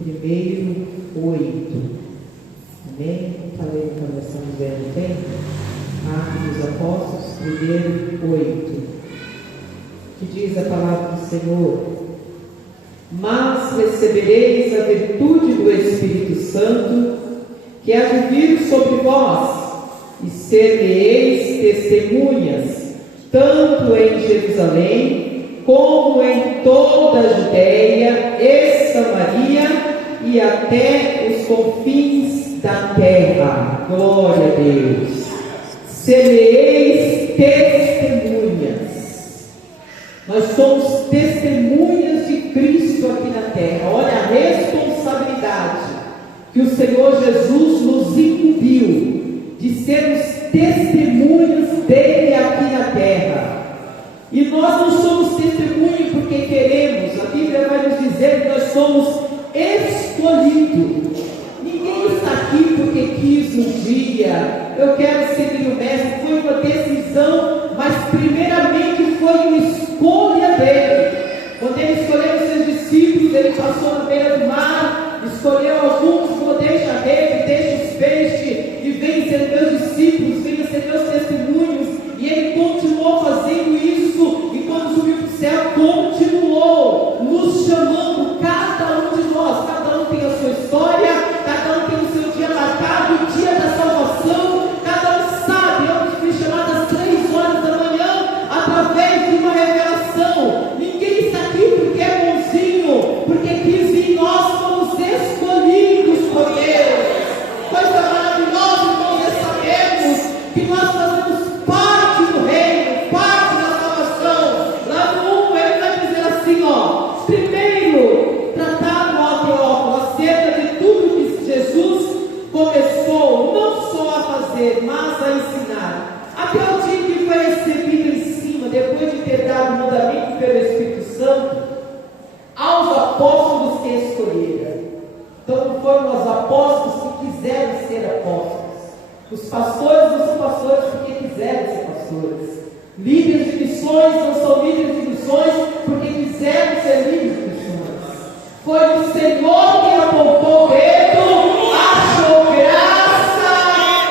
1, 8. Amém? Falei na versão do Velho Tempo. Atos dos Apóstolos, 1, 8. Que diz a palavra do Senhor: mas recebereis a virtude do Espírito Santo, que há de vir sobre vós, e ser-me-eis testemunhas, tanto em Jerusalém, como em toda a Judeia e Samaria, e até os confins da terra. Glória a Deus. Ser-me-eis testemunhas. Nós somos testemunhas de Cristo aqui na terra. Olha a responsabilidade que o Senhor Jesus nos incumbiu de sermos testemunhas dele aqui na terra. E nós não somos testemunhas porque queremos. A Bíblia vai nos dizer que nós somos escolhidos. Ninguém está aqui porque quis um dia. Eu quero seguir o Mestre. Foi uma decisão, mas primeiramente foi uma escolha dele. Quando ele escolheu os seus discípulos, ele passou na beira do mar, escolheu alguns, falou: deixa a rede, deixa os peixes, e venham ser meus discípulos, venham ser meus testemunhos. E ele continuou fazendo isso, e quando subiu para o céu, continuou nos chamando, cada um de nós. Cada um tem a sua história, cada um tem o seu dia marcado, o dia da salvação. Cada um sabe, eu fui chamado às 3 horas da manhã, através de uma revelação. Ninguém está aqui porque é bonzinho, porque quis vir. Nós fomos escolhidos por Deus. Coisa maravilhosa, irmãos, é sabermos que nós fazemos parte do reino, parte da salvação. Lá no 1 ele vai dizer assim, ó: primeiro, tratar no Teófilo acerca de tudo que Jesus começou não só a fazer, mas a ensinar, até o dia que foi recebido em cima, depois de ter dado mandamento pelo Espírito Santo aos apóstolos que escolheram. Então não foram os apóstolos que quiseram ser apóstolos. Os pastores não são pastores porque quiseram ser pastores. Líderes de missões não são líderes de missões porque quiseram ser líderes de missões. Foi o Senhor que apontou o dedo, achou graça,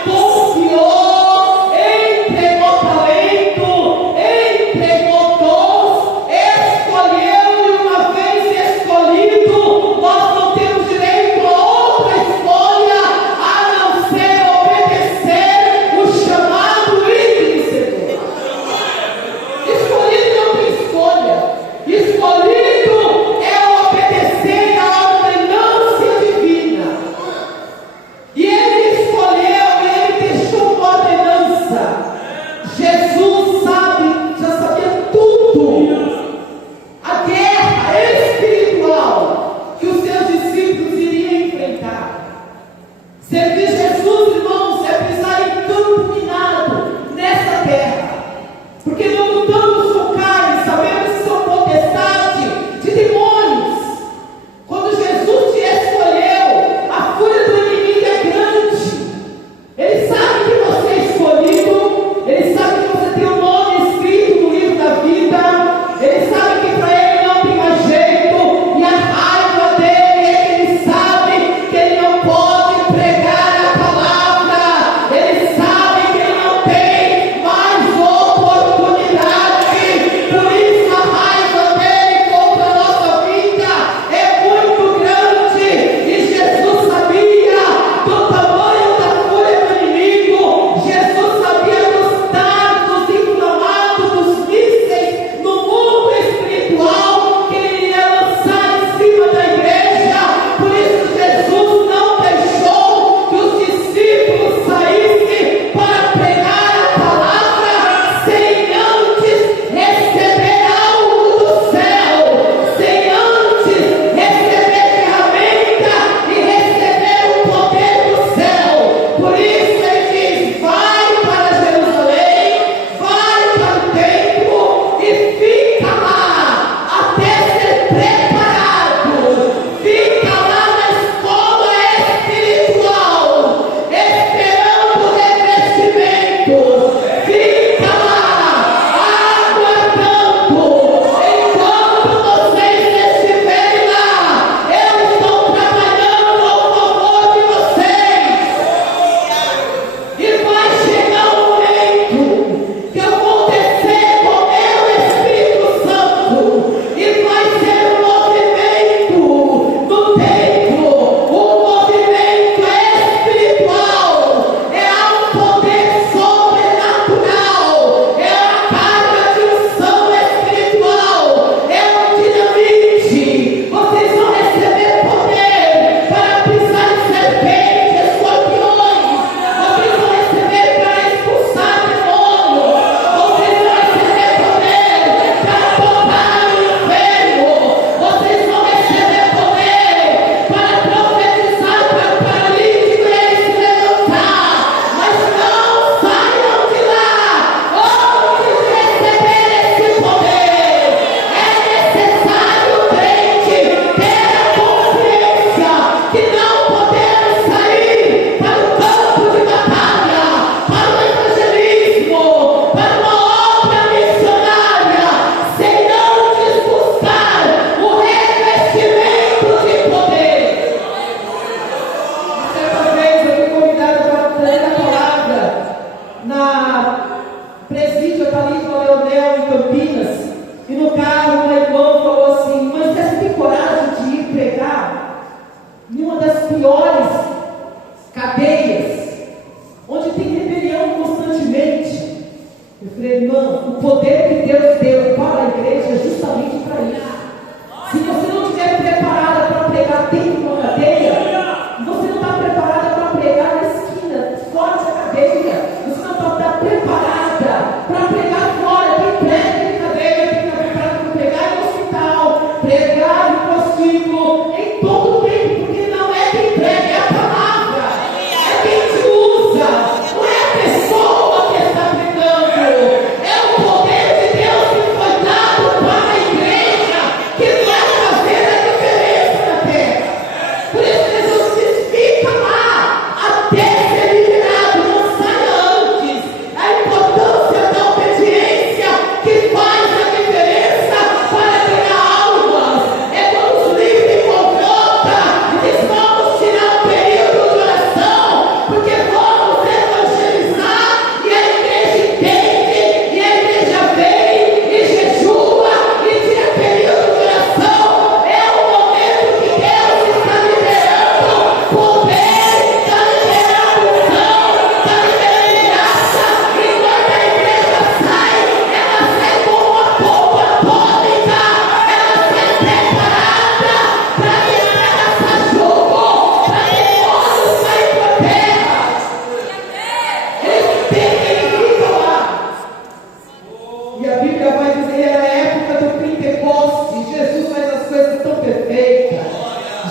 confiou, entregou talento, entregou dons, escolheu, e uma vez escolhido, nós não temos direito a outra escolha a não ser obedecer o chamado e vencedor. Escolhido não tem escolha. Escolhido é obedecer a ordenança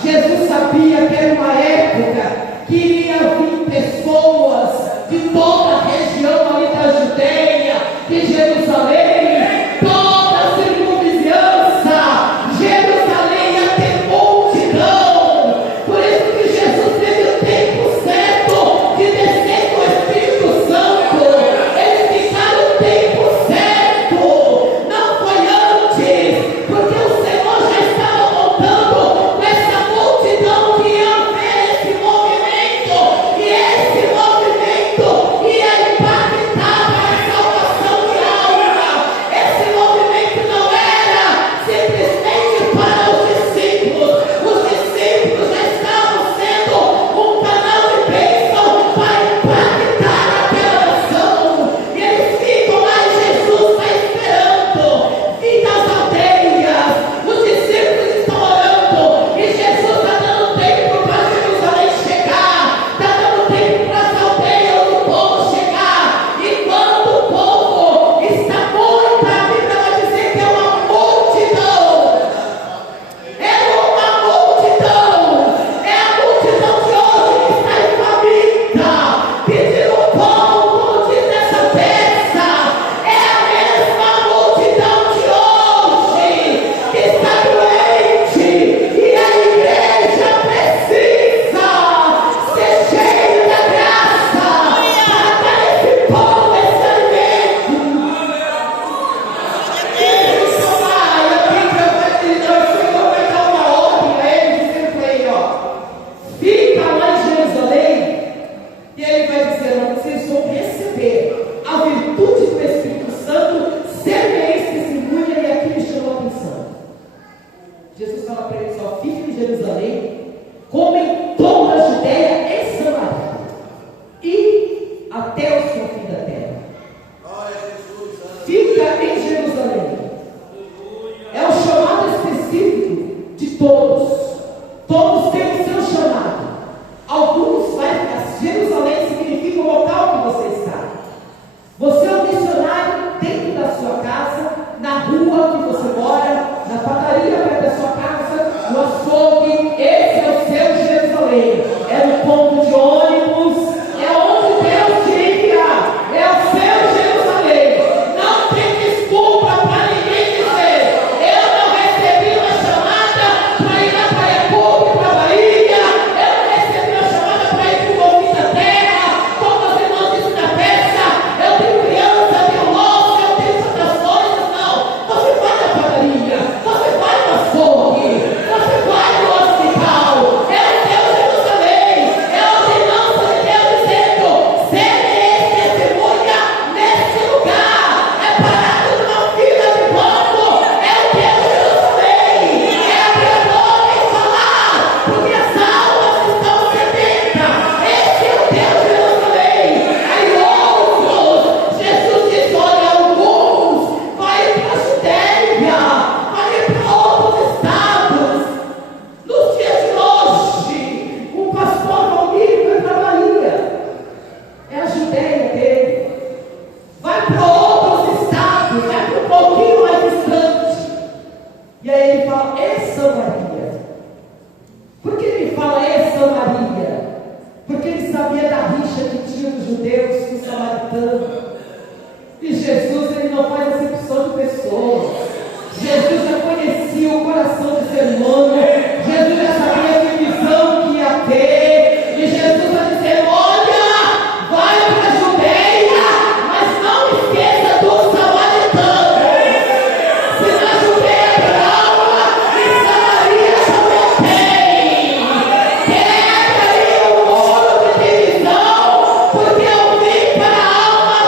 Jesus sabia que era uma época que iria vir pessoas de toda a região ali da Judeia, de Jerusalém, toda a circunvizinhança. Jerusalém ia ter multidão. Por isso que Jesus teve o tempo certo de descer com o Espírito Santo. Eles ficaram o tempo certo. Não foi antes, porque o Senhor já estava montando essa multidão que ia ver esse movimento. E esse movimento ia impactar a salvação de alma. Esse movimento não era simplesmente para os discípulos. Os discípulos já estavam sendo um canal de bênção para impactar aquela nação. E eles ficam lá e Jesus está esperando. Fim das aldeias, os discípulos estão orando e Jesus está dando tempo para Jerusalém chegar, está dando tempo para as aldeias do povo chegar. E quando o povo está muito, a Bíblia vai dizer que é uma multidão. É uma multidão. É a multidão de hoje que está em faminta, pedindo pão, como diz essa peça. É a mesma multidão de hoje que está doente. E a igreja precisa ser cheia da graça para dar esse pão, esse alimento. Isso vai, a Bíblia vai dizer, eu fui completar uma ordem a eles, dizendo para ele, fica lá em Jerusalém, e ele vai dizer, vocês vão receber a virtude do Espírito Santo, ser testemunha, e aqui me chamou a atenção. Jesus fala para eles, fica em Jerusalém, como em toda a Judeia e Samaria, e até o fim da terra. Fica em Jerusalém. É o chamado específico de todos. Todos têm o seu chamado. Alguns vai ficar. Jerusalém significa o local que você está. Você é um missionário dentro da sua casa, na rua que você mora, na padaria perto da sua casa, no açougue. Esse é o seu Jerusalém. É no ponto de ônibus. É onde Deus te envia. É o seu Jerusalém. Não tem desculpa para ninguém dizer: eu não recebi uma chamada para ir na Praia Pública, para a Bahia. Eu não recebi uma chamada para ir para o Golfinho da Terra. Como as irmãs dizem na peça, eu tenho criança, eu tenho louça, eu tenho outras coisas. Não. Você vai na padaria, você vai no açougue, você vai no hospital. É o teu Jerusalém. É a ordenança de Deus dizendo: serei testemunha nesse lugar. É parado numa fila de banco. É o teu Jerusalém. É abrir a boca e falar, porque as almas estão sedentas. Esse é o teu Jerusalém. Aí outros, Jesus diz: olha, alguns vai para a Judéia, vai para outros estados. Nos dias de hoje, o pastor Valmir foi para a Bahia. É a Judéia dele. Vai para outros estados, vai para um pouquinho mais distante. E aí ele fala: Samaria. Por que ele fala Samaria? Porque ele sabia da rixa que tinha os judeus com os samaritanos. E Jesus, ele não faz acepção de pessoas. Jesus já conhecia o coração do ser humano. Jesus já sabia que visão que ia ter. E Jesus vai dizer: olha, vai para a Judeia, mas não esqueça dos samaritanos. Se na Judeia tem alma, em Samaria também tem. Quebra aí o muro de divisão, porque eu vim para a alma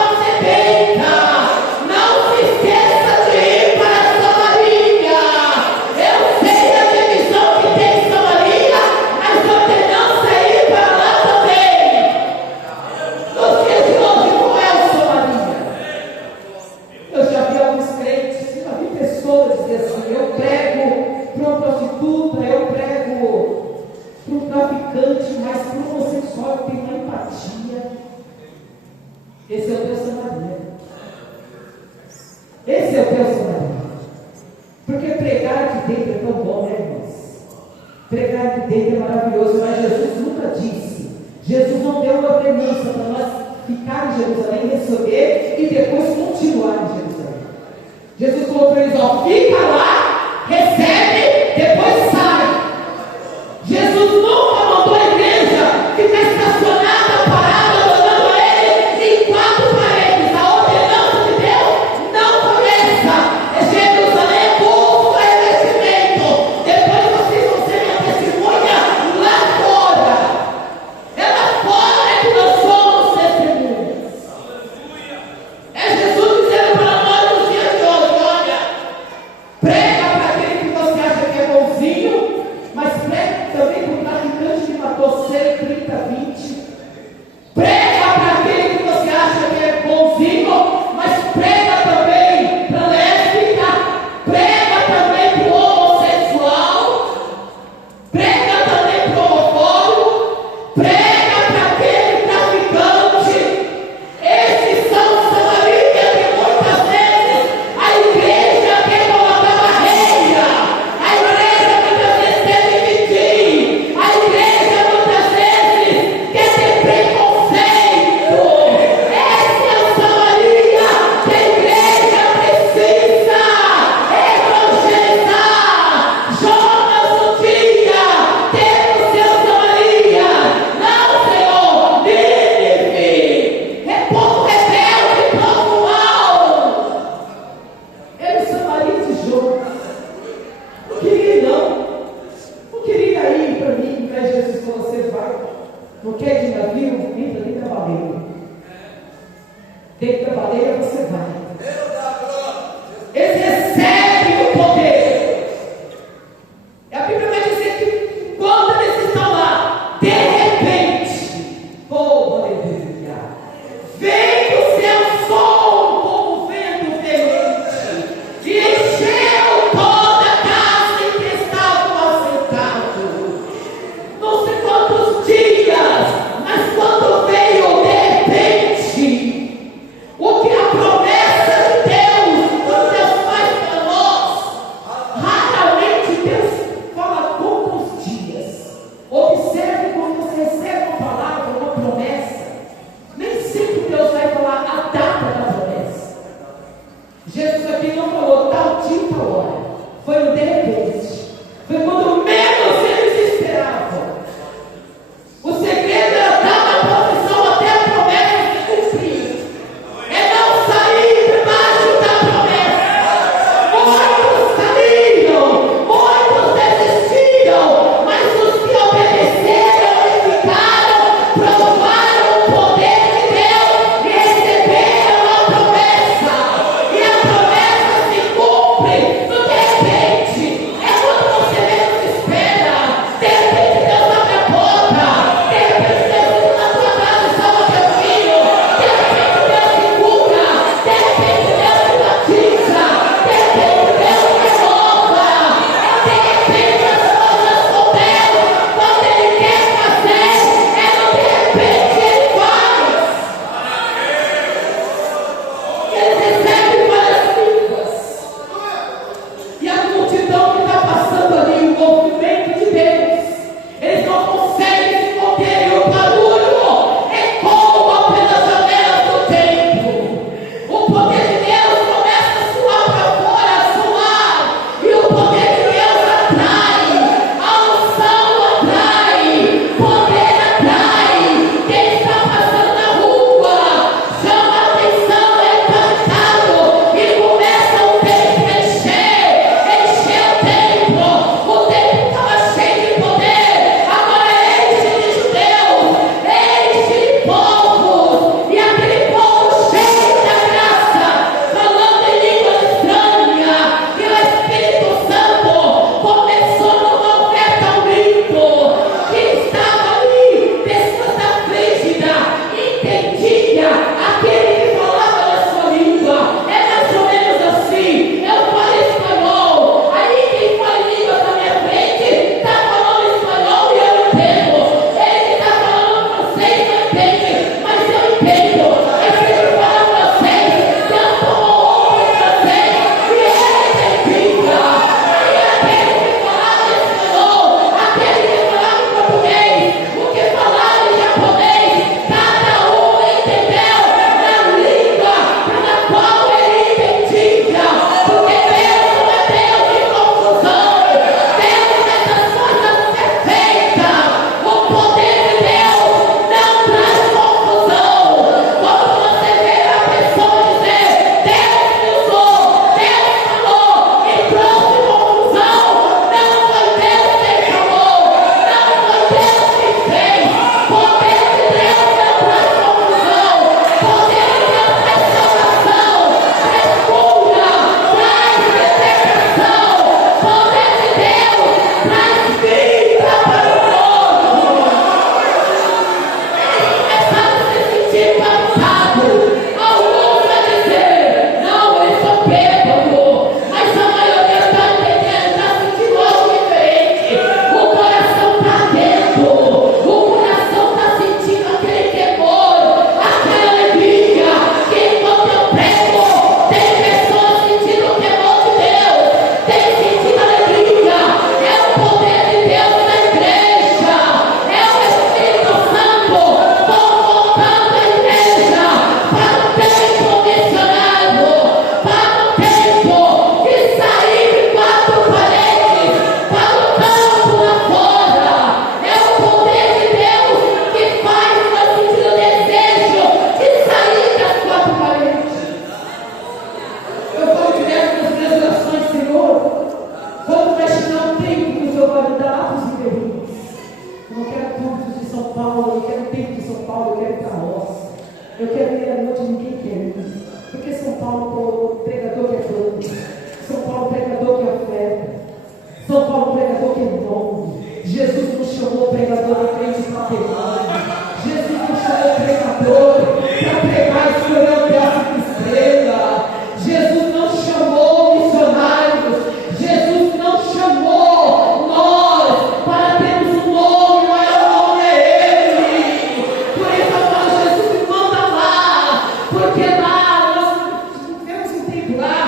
Pregar aqui dentro é maravilhoso, mas Jesus nunca disse. Jesus não deu uma ordenança para nós ficar em Jerusalém, receber e depois continuar em Jerusalém. Jesus falou para eles: ó, fica lá, recebe, depois sai. Jesus nunca mandou a igreja ficar estacionada, parada, adorando a Ele em quatro paredes. A ordenança de Deus não começa. É Jerusalém, é povo, é revestimento. Depois vocês vão ser minha testemunha lá fora. É lá fora que nós somos testemunhas. É Jesus dizendo para nós nos dias de hoje: olha, prega para aquele que você acha que é bonzinho, mas prega também para o traficante que matou 100, 30, 20. Prega para aquele que você acha que é bonzinho, mas prega também para a lésbica, prega também para o homossexual, prega também para o homofóbico, prega para aquele traficante. Esses são os samaritans que muitas vezes a igreja quer colocar barreira, a igreja muitas vezes quer dividir, a igreja muitas vezes quer ter preconceito. Essa é a Samaria que a igreja precisa evangelizar. Jonas um dia teve o seu Samaria. Não, Senhor, Nínive é povo rebelde, povo mau. Era o Samaria de Jonas. Não queria ir, não queria ir para mim, mas Jesus falou: você vai. Não quer de navio? Entra dentro da baleia. Dentro da baleia você vai. Eles recebem o poder. E a Bíblia vai dizer que quando eles estão lá, de repente, oh, aleluia, veio o seu som como vento veemente e encheu toda a casa em que estavam assentados. Não sei quantos dias, mas quando veio de repente, o que a promessa de Deus, dos seus pais para nós, raramente Deus fala poucos dias. Observe quando você recebe uma palavra, uma promessa, nem sempre Deus vai falar a data da promessa. Jesus aqui não falou tal dia, tal hora. Foi no de repente. Foi quando menos eles esperavam. O segredo era dar uma posição até a promessa se cumprir. É não sair debaixo da promessa. Muitos saíram, muitos desistiram, mas os que obedeceram e ficaram, provaram o poder de Deus e receberam a promessa. E a promessa se cumpre no de repente. É quando você menos espera. De repente Deus abre a porta. De repente Deus entra na tua casa e salva teu filho. De repente Deus te cura. De repente Deus te batiza. De repente Deus te renova. De repente as coisas cooperam. Quando Ele quer fazer, é no de repente Ele faz. Ele recebe várias línguas. E a multidão que está passando ali, o movimento de Deus, eles não conseguem se conter. E o barulho ecoa pelas janelas do templo. O poder de Deus começa a suar para fora, a suar. E o poder de Deus atrai. A unção atrai. Poder atrai. Quem está passando na rua chama a atenção, é impactado. E começa o templo a encher o templo. O templo estava cheio de poder. Agora enche de judeus. Não, eu quero o tempo de São Paulo, eu quero ir para a roça. Eu quero ir onde ninguém quer ir. Porque São Paulo, o pregador que é plano. São Paulo, o pregador que afeta. São Paulo, o pregador que é nome. Jesus nos chamou o pregador da frente para pegar. Jesus nos chamou o pregador para pregar e escolher o décimo estrela. Jesus não chamou missionários. Jesus não chamou nós para termos um nome, mas o nome é Ele. Por isso eu falo, Jesus me manda lá, porque lá nós tivemos um tempo lá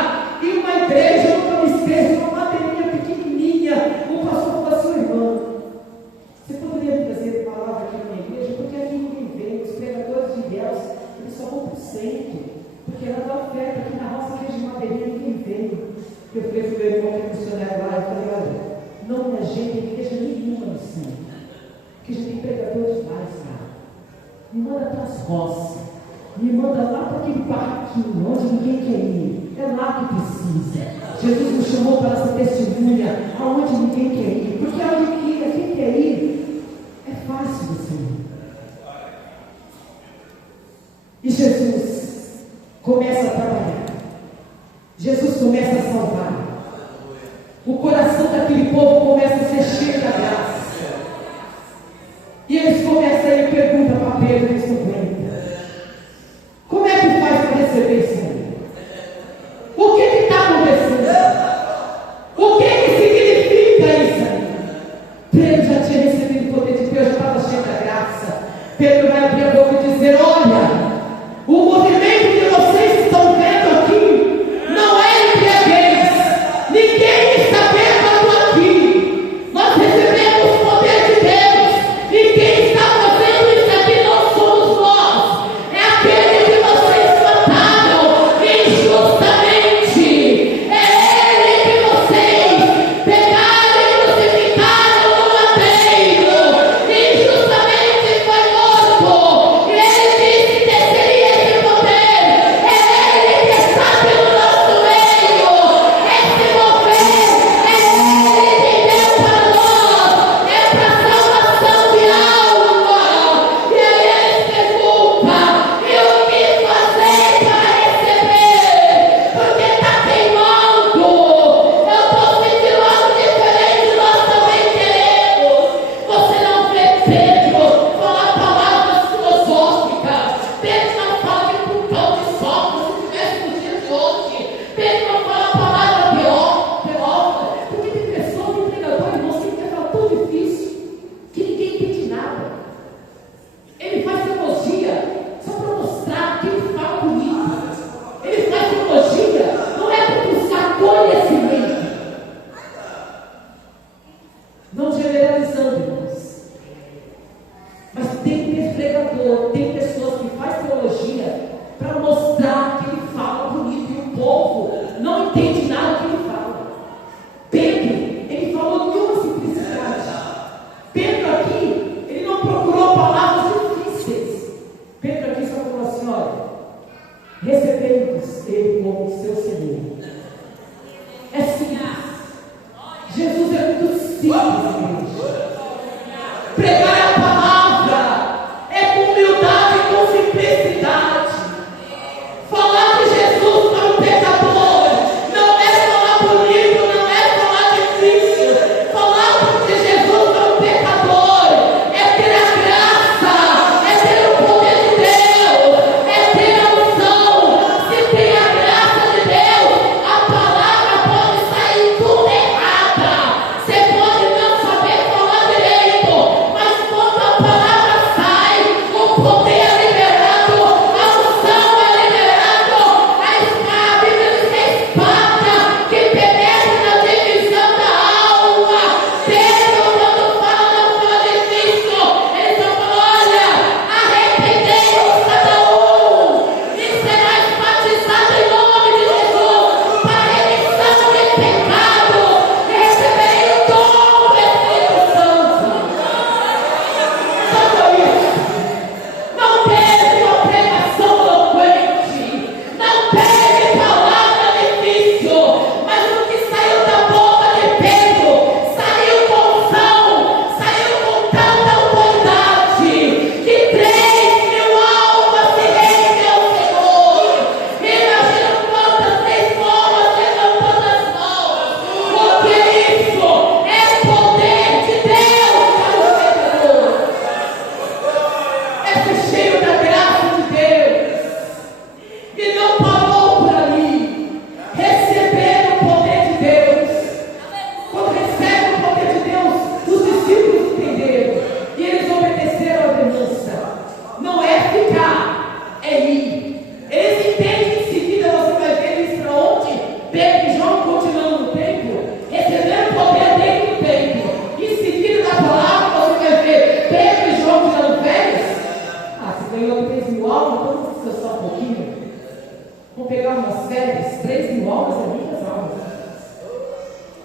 e uma igreja, eu nunca me esqueço, uma bateria pequenininha. O pastor falou assim: irmão, você poderia me trazer palavra aqui na minha igreja? Porque aqui ninguém vem, os pregadores de Deus, eles só vão para o centro. Porque ela dá oferta aqui na nossa igreja de madeirinha, ninguém veio. Eu falei para o meu irmão que é missionário lá, eu falei: olha, não me ajeita em igreja nenhuma no centro, porque já tem pregadores demais lá. Me manda para as roças, me manda lá para aquele parquinho onde ninguém quer ir. É lá que precisa. Jesus nos chamou para essa testemunha aonde ninguém quer ir, porque aonde quem quer ir é fácil você ir. E Jesus começa a trabalhar. Jesus começa a salvar. O coração daquele povo começa a ser cheio da graça. E eles começam a ir e perguntam para Pedro e 50. Como é que faz para receber isso aí? O que está acontecendo? O que significa isso aí? Pedro já tinha recebido o poder de Deus, já estava cheio da graça. Pedro vai abrir a boca e dizer: olha, o movimento que vocês estão vendo aqui não é embriaguez. Ninguém está bêbado aqui. Nós recebemos o poder de Deus. E quem está fazendo isso aqui não somos nós. É aquele que vocês mataram injustamente. É ele que vocês pegaram e crucificaram no madeiro. Injustamente foi morto. E ele disse que teria esse poder. É ele que está pelo nosso meio. Esse mover é ele que deu para nós. É para salvação de alma. E aí eles perguntam: e o que fazer para receber? Porque está queimando. Eu estou sentindo algo diferente. Nós também queremos. Você não vê Pedro falar palavras filosóficas. Pedro não fala de Plutão, de Sócrates, se tivesse nos dias de hoje. Pedro não fala a palavra teóloga. Porque tem pessoas, tem pregadores, irmãos, que quer falar tão difícil que ninguém entende nada. Ele faz teologia só para mostrar que ele fala bonito. Ele faz teologia não é para buscar conhecimento. Não generalizando, irmãos. Mas tem pregador, tem pessoas que fazem teologia para mostrar que ele fala bonito e o povo não entende nada do que ele fala. Pedro, ele falou de uma simplicidade. Pedro aqui, ele não procurou palavras difíceis. Pedro aqui só falou assim: olha, recebemos ele como seu Senhor. É simples. Jesus é muito simples, igreja.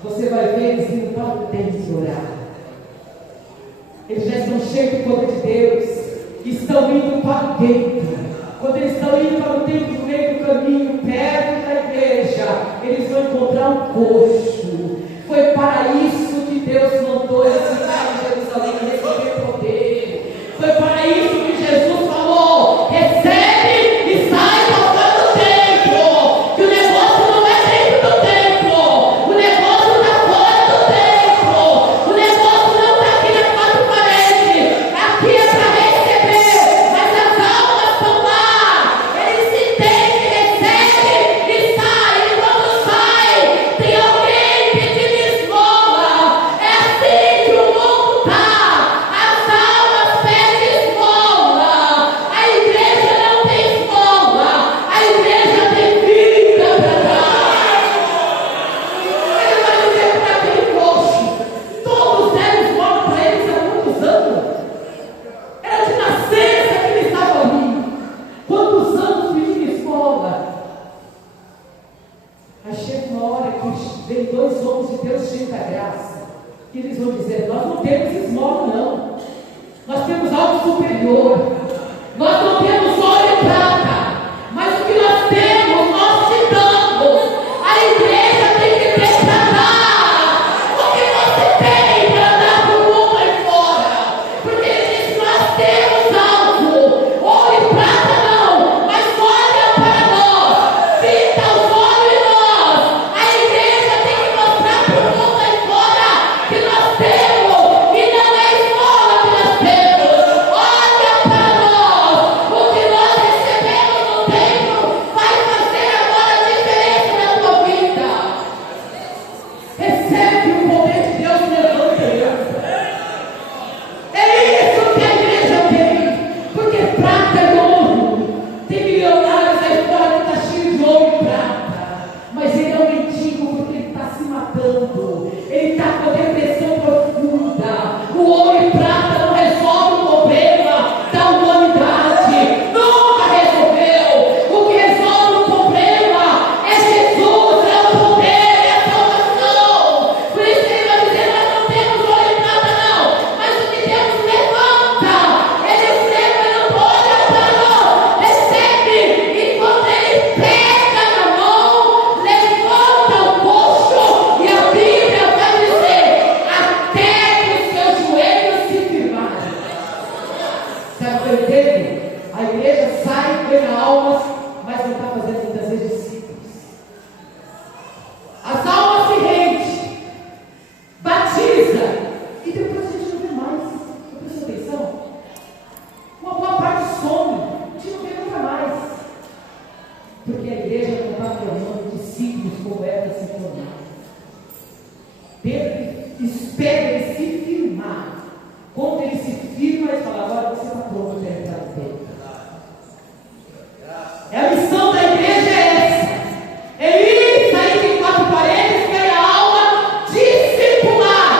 você vai ver eles indo para o templo orar. Eles já estão cheios do poder de Deus, estão indo para o templo. Quando eles estão indo para o templo, no meio do caminho, perto da igreja, eles vão encontrar um coxo. Foi para isso que Deus mandou eles ficarem em Jerusalém, receber poder. Foi para isso que Jesus falou: recebe e sai fora do templo. Que o negócio não é dentro do templo, o negócio está fora do templo, o negócio não está aqui nas quatro paredes, aqui é para receber, mas as almas estão lá. Eles se entendem, recebem e saem, e quando saem, tem alguém pedindo esmola. É assim que o mundo está. As almas pedem esmola. A igreja não tem esmola, a igreja tem vida para dar. Ele vai dizer para aquele coxo: todos deram esmola para eles há muitos anos. Era de nascença que eles estavam ali. Quantos anos pedindo esmola? Aí chega uma hora que vem dois homens de Deus cheios da graça, que eles vão dizer: nós não temos esmola, não. Nós temos algo superior. Nós não temos ouro e prata, mas o que nós temos, nós te damos. A igreja tem que ter para dar o que você tem para dar para o mundo aí fora. Porque ele diz: nós temos algo, ouro e prata não, mas olha para nós, fita os olhos em nós. A igreja tem que mostrar para o mundo aí fora que nós temos, e não é esmola que nós temos. Olha para nós, o que nós recebemos no templo vai fazer agora a diferença na tua vida. Recebe o poder de Deus, levanta ele. É isso que a igreja tem, porque prata e ouro. Tem milionários na história que está cheio de ouro e prata, mas ele é um mendigo porque ele está se matando, ele está com depressão profunda. O ouro e prata não resolve o problema da humanidade, nunca resolveu. O que resolve o problema é Jesus, é o poder, é a salvação. Por isso ele vai dizer: nós não temos ouro e prata não, mas o que temos levanta. Ele leva, não olha para nós, recebe, e quando ele pega na mão, levanta o coxo, e a Bíblia vai dizer: até que os seus joelhos se firmarem. Sabe o que eu entendo? A igreja sai, ganha almas, mas não está fazendo muitas vezes discípulos. As almas se rendem, batiza, e depois a gente não vê mais. Não prestou atenção? Uma boa parte some, a gente não vê nunca mais. Porque a igreja não está formando discípulos como era para se formar. Pedro espera ele se firmar. Quando ele se firma, ele fala: agora você está pronto para entrar no templo. A missão da igreja é essa: é ir, sair de quatro paredes, ganhar alma, discipular,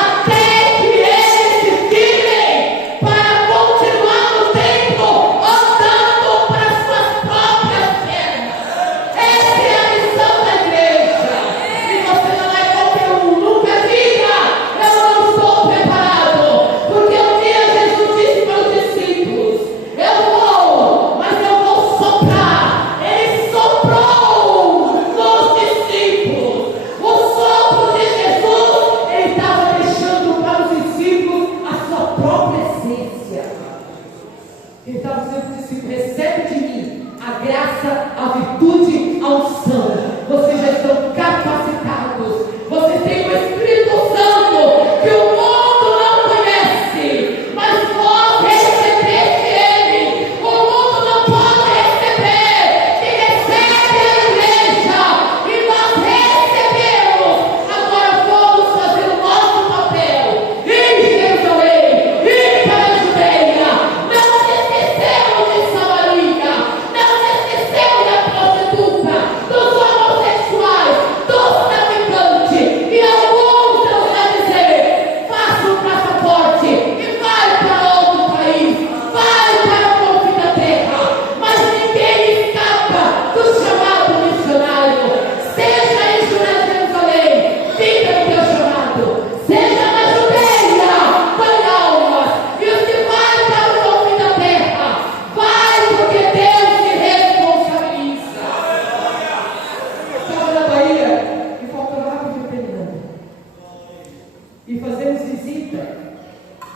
até que eles se firmem para continuar no templo, andando para suas próprias pernas. Essa é a missão da igreja. E você não é qualquer um. Nunca diga: eu não estou preparado. Porque um dia Jesus disse para os discípulos: eu vou, mas eu vou soprar. Ele soprou nos discípulos. O sopro de Jesus, ele estava deixando para os discípulos a sua própria essência. Ele estava dizendo para os discípulos: recebe de mim a graça, a virtude, a unção. Vocês já estão capacitados. Vocês têm o Espírito Santo que o mundo não conhece, mas pode receber ele. O mundo não pode receber. Quem recebe é a igreja, e nós recebemos. Agora vamos fazer o nosso papel. Ir em Jerusalém, ir para a Judeia. Não nos esquecemos de Samaria.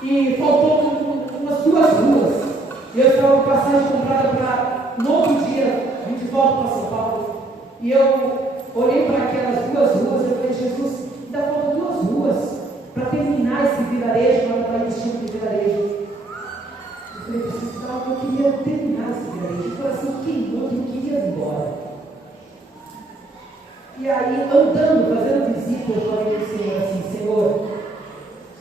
e faltou umas 2 ruas. E eu estava com passagem comprada para no outro dia, a gente volta para São Paulo. E eu olhei para aquelas 2 ruas e eu falei, Jesus, ainda faltam 2 ruas para terminar esse vilarejo, para dar destino de vilarejo. Eu falei, eu queria terminar esse vilarejo. O coração queimou, eu queria ir embora. E aí, andando, fazendo visita, eu falei ao Senhor assim, Senhor,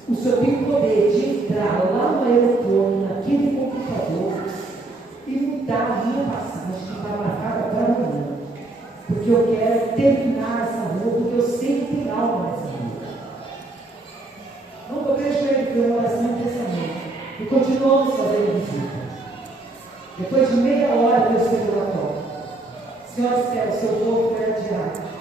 o Senhor tem o poder de entrar lá no aeroporto, naquele computador, e mudar a minha passagem que está marcada para amanhã. Porque eu quero terminar essa rua, porque eu sei que tem alma nessa rua. Não vejo ele por uma oração e pensamento. E continuamos fazendo visita. Depois de meia hora, Deus pegou a porta. Senhor Estela, seu povo foi adiado.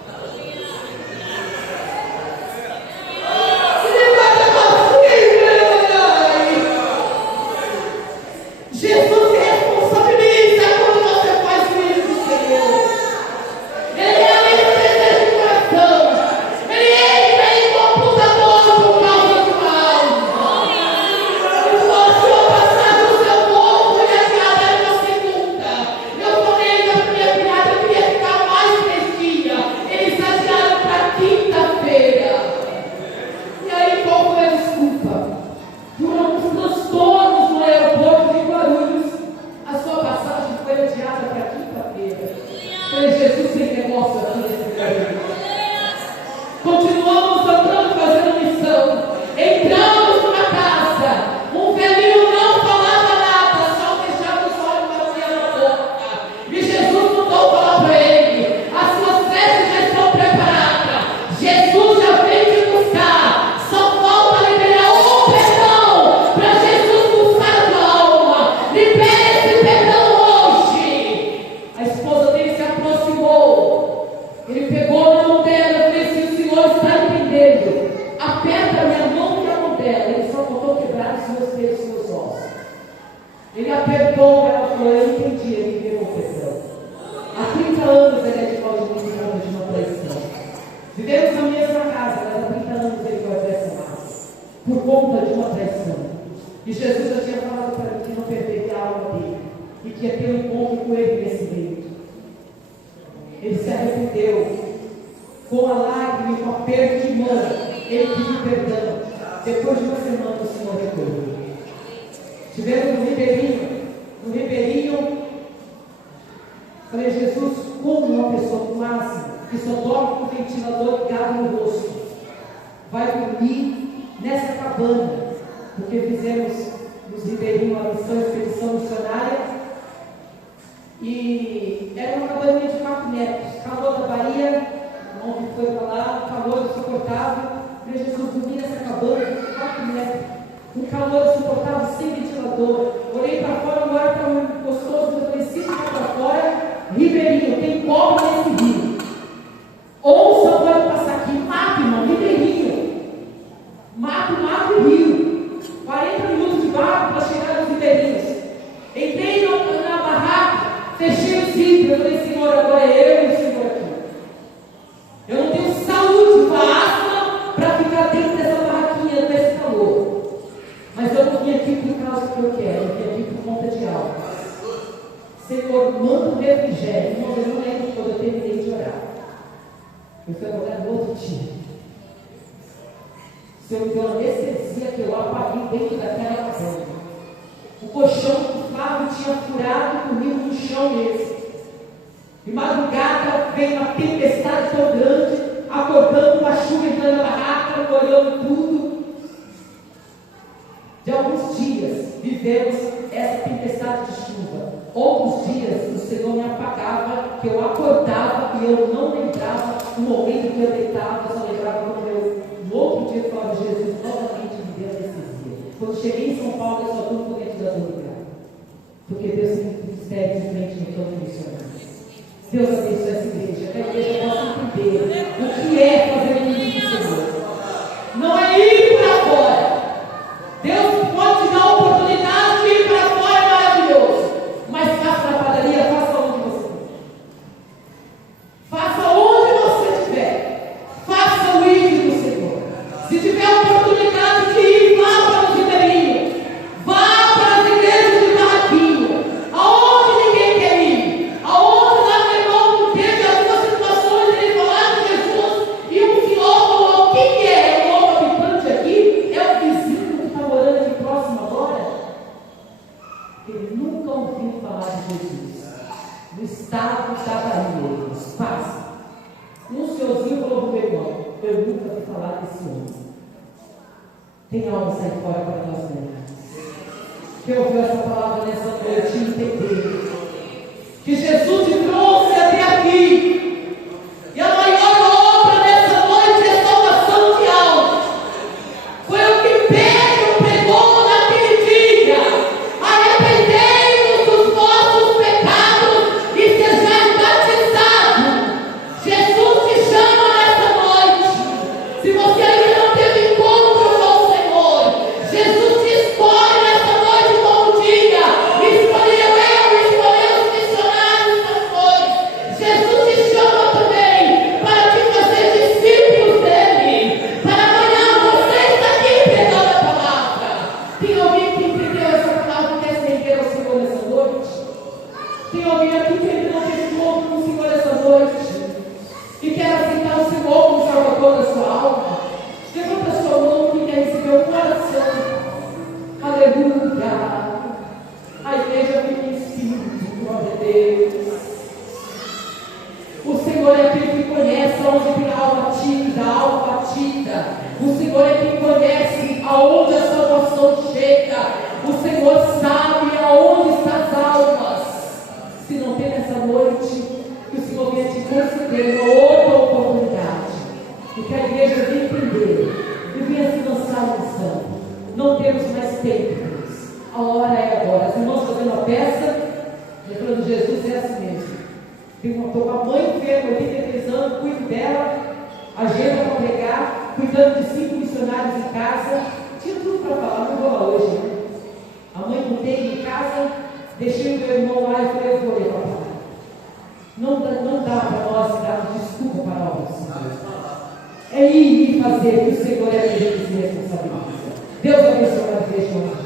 Se tiver a oportunidade de ir lá para os ribeirinhos, Jesus, no estado da Bahia, irmãos, passa. Um senhorzinho falou para o meu irmão: eu nunca ouvi falar desse homem. Tem algo sair fora para nós mesmos. Que ouviu essa palavra nessa noite e entender que Jesus te trouxe até aqui. E a maior obra nessa noite é salvação de alma. Foi o que Pedro pregou naquele dia: arrependei-vos dos vossos pecados e sejais batizados. Jesus te chama nessa noite. Se você ainda não teve encontro com o Senhor, Jesus te escolhe nessa noite como dia. Escolheu eu, escolheu os missionários pastores. Jesus te chama também para te fazer discípulos dele. Para amanhã você está aqui pregando a palavra. Tem alguém que entendeu essa palavra e quer se render ao Senhor nessa noite? Tem alguém aqui que ainda não teve encontro com o Senhor nessa noite e quer aceitar o Senhor como Salvador da sua alma? Levanta a sua mão que quer receber o coração. Aleluia. A igreja vive em espírito, glória a Deus. O Senhor é aquele que conhece aonde tem a alma tímida, a alma batida. O Senhor é quem conhece aonde a salvação chega. O Senhor sabe aonde estão as almas. Se não tem nessa noite, que o Senhor venha te conceder uma outra oportunidade. E que a igreja venha entender e venha se lançar em missão. Não temos mais tempo. A hora é agora. Os irmãos fazendo a peça, lembrando, Jesus é assim mesmo. Estou com a mãe enferma, 83 anos, cuido dela, agenda para pregar, cuidando de 5 missionários em casa. Tinha tudo para falar, não vou lá hoje, né? A mãe mudei em casa, deixei o meu irmão lá e falei: eu vou levar para lá. Não dá para nós darmos desculpa para a obra do Senhor. É ir e fazer, que o Senhor é aquele que se responsabiliza. Deus abençoe a igreja.